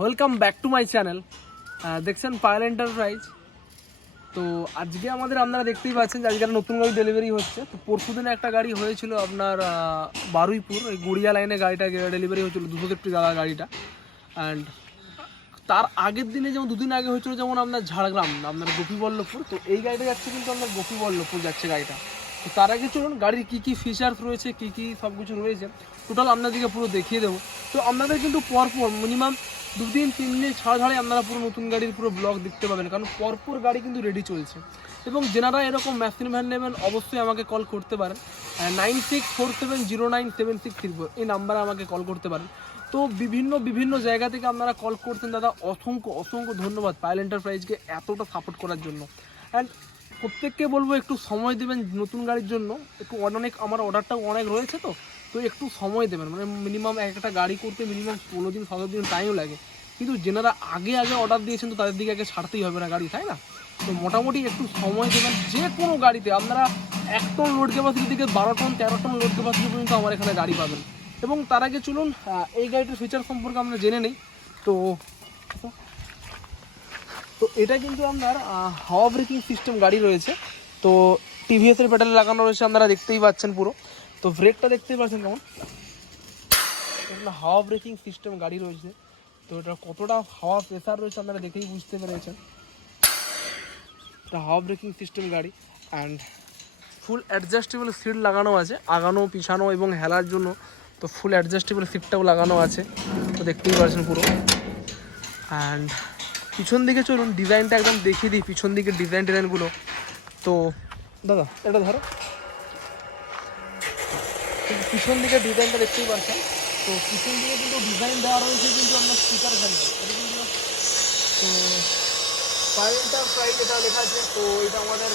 Welcome back to my channel দেখছেন Payel enterprise তো আজকে আমাদের আপনারা দেখতেই পাচ্ছেন যে আজকে নতুন গাড়ি ডেলিভারি হচ্ছে। তো পরশু দিনে একটা গাড়ি হয়েছিল আপনার বারুইপুর, ওই গড়িয়া লাইনে গাড়িটা ডেলিভারি হয়েছিল, দুশো তেপ্টি টাকা গাড়িটা। অ্যান্ড তার আগের দিনে যেমন, দুদিন আগে হয়েছিল যেমন আপনার ঝাড়গ্রাম, আপনার গোপীবল্লভপুর। তো এই গাড়িটা যাচ্ছে কিন্তু আপনার গোপীবল্লভপুর যাচ্ছে গাড়িটা। তো তার আগে চলুন, গাড়ির কী কী ফিচার্স রয়েছে, কী কী সব কিছু রয়েছে টোটাল আপনাদেরকে পুরো দেখিয়ে দেবো। তো আপনাদের কিন্তু পরপর মিনিমাম দুদিন তিন দিন ছাড়া ছাড়াই আপনারা পুরো নতুন গাড়ির পুরো ব্লগ দেখতে পাবেন। কারণ পরপর গাড়ি কিন্তু রেডি চলছে। এবং যেনারা এরকম মেশিন ভ্যান নেবেন, অবশ্যই আমাকে কল করতে পারেন। Nine six four seven zero nine seven six three four এই নাম্বারে আমাকে কল করতে পারেন। তো বিভিন্ন বিভিন্ন জায়গা থেকে আপনারা কল করছেন, দাদা, অসংখ্য অসংখ্য ধন্যবাদ পায়েল এন্টারপ্রাইজকে এতটা সাপোর্ট করার জন্য। অ্যান্ড প্রত্যেককে বলব, একটু সময় দেবেন নতুন গাড়ির জন্য। একটু অনেক, আমার অর্ডারটাও অনেক রয়েছে তো। তো একটু সময় দেবেন। মানে মিনিমাম একটা গাড়ি করতে মিনিমাম ষোলো দিন, সতেরো দিন টাইম লাগে। কিন্তু যেনারা আগে আগে অর্ডার দিয়েছেন তো তাদের দিকে আগে ছাড়তেই হবে না গাড়ি, তাই না? তো মোটামুটি একটু সময় দেবেন যে কোনো গাড়িতে। আপনারা এক টন লোড ক্যাপাসিটি থেকে বারো টন তেরো টন লোড ক্যাপাসিটি পর্যন্ত আমার এখানে গাড়ি পাবেন। এবং তার আগে চলুন এই গাড়িটার ফিচার সম্পর্কে আমরা জেনে নেই। তো তো এটা কিন্তু আপনার হাওয়া ব্রেকিং সিস্টেম গাড়ি রয়েছে। তো টিভিএসের প্যাডেল লাগানো রয়েছে, আপনারা দেখতেই পাচ্ছেন পুরো। তো ব্রেকটা দেখতেই পাচ্ছেন কেমন? এগুলো হাওয়া ব্রেকিং সিস্টেম গাড়ি রয়েছে। তো এটা কতটা হাওয়া প্রেসার রয়েছে আপনারা দেখেই বুঝতে পেরেছেন। এটা হাওয়া ব্রেকিং সিস্টেম গাড়ি অ্যান্ড ফুল অ্যাডজাস্টেবল সিট লাগানো আছে, আগানো, পিছানো এবং হেলার জন্য। তো ফুল অ্যাডজাস্টেবল সিটটাও লাগানো আছে। তো দেখতেই পাচ্ছেন পুরো। অ্যান্ড পিছন দিকে চলুন ডিজাইনটা একদম দেখিয়ে দিই, পিছন দিকে ডিজাইন ডিজাইনগুলো তো, দাদা, এটা ধরো। পিছন দিকে ডিজাইনটা দেখতেই পাচ্ছেন। তো পিছন দিকে কিন্তু ডিজাইন দেওয়া রয়েছে কিন্তু আপনার স্পিকার এখানে এটা কিন্তু তো ফাইলটা প্রাইস এটা লেখা আছে, তো এটা আমাদের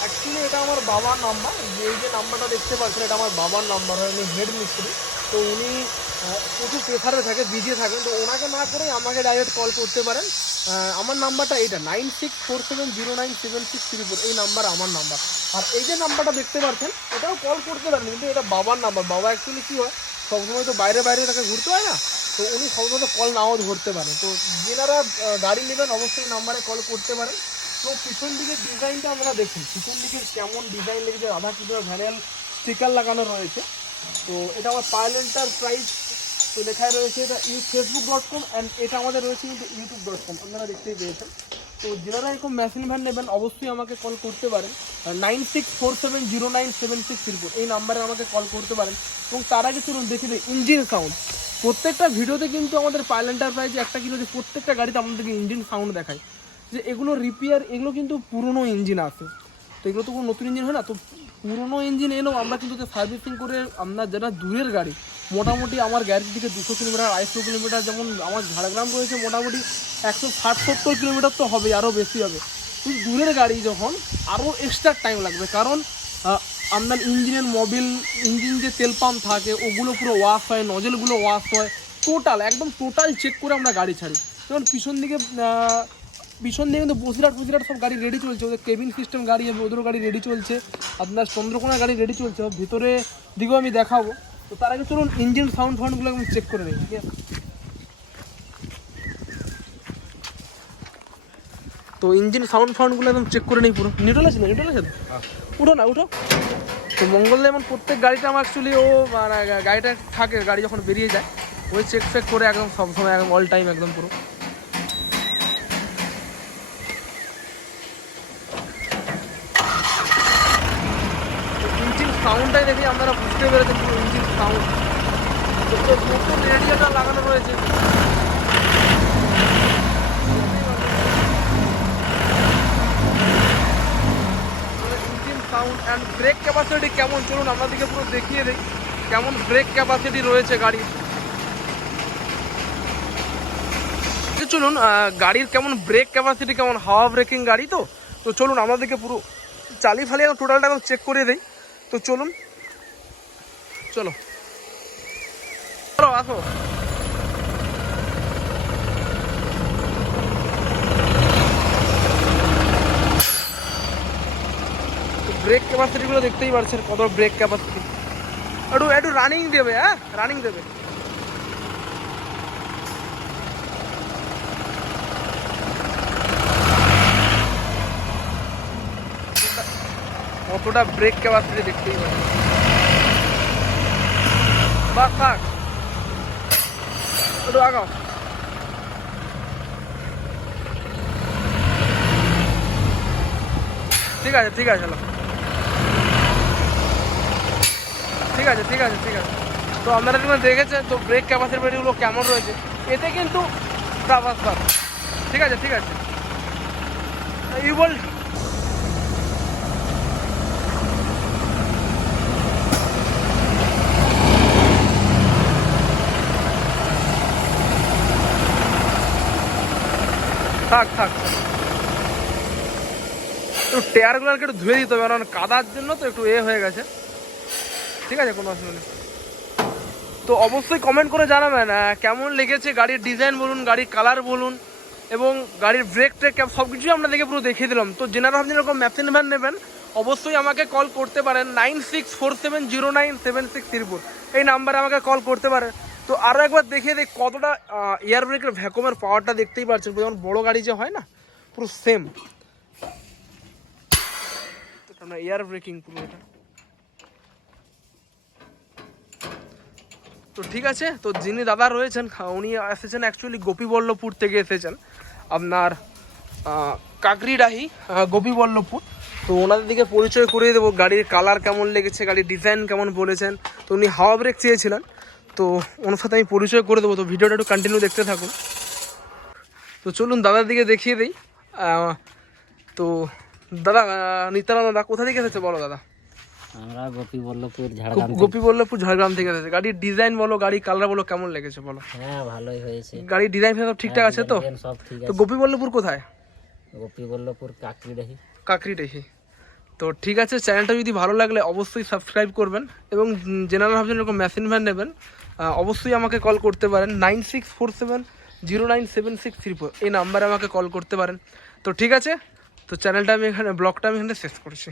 অ্যাকচুয়ালি এটা আমার বাবার নাম্বার এই যে নাম্বারটা দেখতে পাচ্ছেন, এটা আমার বাবার নাম্বার হয়, আমি হেড মিস্ত্রি তো উনি প্রচুর প্রেসারে থাকে বিজি থাকেন। তো ওনাকে না করেই আমাকে ডাইরেক্ট কল করতে পারেন। আমার নাম্বারটা এইটা nine six four seven zero nine seven six three four এই নাম্বার আমার নাম্বার। আর এই যে নাম্বারটা দেখতে পাচ্ছেন, এটাও কল করতে পারেন, কিন্তু এটা বাবার নাম্বার। বাবা অ্যাকচুয়ালি কী হয়, সবসময় তো বাইরে বাইরে তাকে ঘুরতে হয় না। তো উনি সবসময় তো কল নাও ধরতে পারেন। তো যেনারা গাড়ি নেবেন, অবশ্যই নাম্বারে কল করতে পারেন। তো পিছন দিকের ডিজাইনটা আমরা দেখুন। পিছন দিকের কেমন ডিজাইন লেগেছে রাধা কৃষ্ণ ভ্যানেল স্টিকার লাগানো রয়েছে। তো এটা আমার পাইলেন্টার প্রাইস তো লেখায় রয়েছে এটা you facebook dot com and এটা আমাদের রয়েছে কিন্তু ইউটিউব ডট কম আপনারা দেখতেই পেয়েছেন। তো যারা এরকম মেশিন ভ্যান নেবেন, অবশ্যই আমাকে কল করতে পারেন। Nine six four seven zero nine seven six four এই নাম্বারে আমাকে কল করতে পারেন। এবং তার আগে চলুন দেখে নিই ইঞ্জিন সাউন্ড প্রত্যেকটা ভিডিওতে কিন্তু আমাদের পাইলেন্টার প্রাইজে একটা কিন্তু যে প্রত্যেকটা গাড়িতে আমাদেরকে ইঞ্জিন সাউন্ড দেখায়। যে এগুলো রিপেয়ার এগুলো কিন্তু পুরনো ইঞ্জিন আছে। তো এগুলো তো কোনো নতুন ইঞ্জিন হয় না, তো পুরনো ইঞ্জিন এলেও আমরা কিন্তু সার্ভিসিং করে আমরা যেটা দূরের গাড়ি, মোটামুটি আমার গ্যারেজ থেকে দুশো কিলোমিটার, আড়াইশো কিলোমিটার যেমন আমার ঝাড়গ্রাম রয়েছে, মোটামুটি একশো ষাট সত্তর কিলোমিটার তো হবে আরও বেশি হবে। কিন্তু দূরের গাড়ি যখন আরও এক্সট্রা টাইম লাগবে, কারণ আপনার ইঞ্জিনের মোবিল ইঞ্জিন যে তেল পাম্প থাকে, ওগুলো পুরো ওয়াশ হয় নজেলগুলো ওয়াশ হয় টোটাল একদম টোটাল চেক করে আমরা গাড়ি ছাড়ি। যেমন পিছন দিকে পিছন দিকে কিন্তু বসিরহাট বসিরহাট সব গাড়ি রেডি চলছে। ওদের কেবিন সিস্টেম গাড়ি হবে ওদেরও গাড়ি রেডি চলছে। আপনার চন্দ্রকোনা গাড়ি রেডি চলছে। ভিতরে দিকেও আমি দেখাবো। তো তার আগে চলুন ইঞ্জিন সাউন্ড ফাউন্ডগুলো আমি চেক করে নিই ঠিক আছে তো ইঞ্জিন সাউন্ড ফাউন্ডগুলো একদম চেক করে নিই পুরো। নিউট্রাল আছে না নিউট্রাল আছে উঠো না উঠো। তো মঙ্গল যেমন প্রত্যেক গাড়িটা আমার অ্যাকচুয়ালি ও মানে গাড়িটা থাকে গাড়ি যখন বেরিয়ে যায় ওই চেক ফেক করে একদম সবসময় একদম অল টাইম একদম পুরো ইঞ্জিন সাউন্ডটাই দেখি, আপনারা বুঝতে পেরেছেন পুরো ইঞ্জিন সাউন্ড নতুন রেডিওটা লাগানো রয়েছে। সাউন্ড অ্যান্ড ব্রেক ক্যাপাসিটি কেমন? চলুন আপনাদেরকে পুরো দেখিয়ে দিই, কেমন ব্রেক ক্যাপাসিটি রয়েছে গাড়ির। চলুন গাড়ির কেমন ব্রেক ক্যাপাসিটি কেমন হাওয়া ব্রেকিং গাড়ি তো? তো চলুন আমাদেরকে পুরো চালি ফালি টোটালটা একদম চেক করে দেই। তো চলুন। চলো। আসো। ব্রেক ক্যাপাসিটিগুলো দেখতেই পারছেন কত ব্রেক ক্যাপাসিটি একটু একটু রানিং দেবে হ্যাঁ? রানিং দেবে। কতটা ব্রেক ক্যাপাসিটি দেখতেই পাচ্ছেন বাস থাক। একটু আগাও। ঠিক আছে ঠিক আছে, চলো। ঠিক আছে ঠিক আছে ঠিক আছে। তো আপনারা যখন দেখেছেন, তো ব্রেক ক্যাপাসিটিগুলো কেমন রয়েছে, এতে কিন্তু ঠিক আছে ঠিক আছে। ইউ বল থাক থাক। একটু টায়ারগুলোকে একটু ধুয়ে দিতে হবে, কারণ কাদার জন্য তো একটু এ হয়ে গেছে। ঠিক আছে, কোনো অসুবিধা নেই। তো অবশ্যই কমেন্ট করে জানাবেন কেমন লেগেছে গাড়ির ডিজাইন বলুন, গাড়ির কালার বলুন, এবং গাড়ির ব্রেক ট্রেক সব কিছুই আপনাদেরকে পুরো দেখিয়ে দিলাম। তো যেনারা আপনি এরকম ম্যাপসিন ভ্যান নেবেন, অবশ্যই আমাকে কল করতে পারেন nine six four seven zero nine seven six three four এই নাম্বারে আমাকে কল করতে পারেন। তো আরও একবার দেখিয়ে দিই, কতটা এয়ার ব্রেকের ভ্যাকুমের পাওয়ারটা দেখতেই পাচ্ছেন, যেমন বড় গাড়ি যে হয় না, পুরো সেম এয়ার ব্রেকিং পুরো এটা। তো ঠিক আছে, তো যিনি দাদা রয়েছেন উনি এসেছেন অ্যাকচুয়ালি গোপীবল্লভপুর থেকে এসেছেন, আপনার কাকরিডাহি গোপীবল্লভপুর। তো ওনাদের দিকে পরিচয় করিয়ে দেবো, গাড়ির কালার কেমন লেগেছে, গাড়ির ডিজাইন কেমন বলেছেন। তো উনি হাওয়া ব্রেক চেয়েছিলেন। তো ওনার সাথে আমি পরিচয় করে দেবো। তো ভিডিওটা একটু কন্টিনিউ দেখতে থাকুন। তো চলুন দাদার দিকে দেখিয়ে দিই। তো দাদা নিত্যানন্দ দাদা কোথা থেকে এসেছে বলো দাদা? আমরা গোপী বল্লভপুর ঝাড়গ্রাম থেকে- গোপীবল্লভপুর ঝাড়গ্রাম থেকে এসেছে। গাড়ির ডিজাইন বলো গাড়ির কালার বলো কেমন লেগেছে বলো? হ্যাঁ ভালোই হয়েছে। গাড়ির ডিজাইন সব ঠিকঠাক আছে তো? সব ঠিক তো আছে। গোপীবল্লভপুর কোথায়? গোপী বল্লভপুর কাকরিডাহি। কাকরি দেখি তো ঠিক আছে চ্যানেলটা যদি ভালো লাগলে অবশ্যই সাবস্ক্রাইব করবেন এবং জেনারেল ভাবছেন এরকম মেশিন ভ্যান নেবেন। অবশ্যই আমাকে কল করতে পারেন। Nine six four seven zero nine seven six three four এই নাম্বারে আমাকে কল করতে পারেন। তো ঠিক আছে? তো চ্যানেলটা আমি এখানে ব্লগটা আমি এখানে শেষ করছি।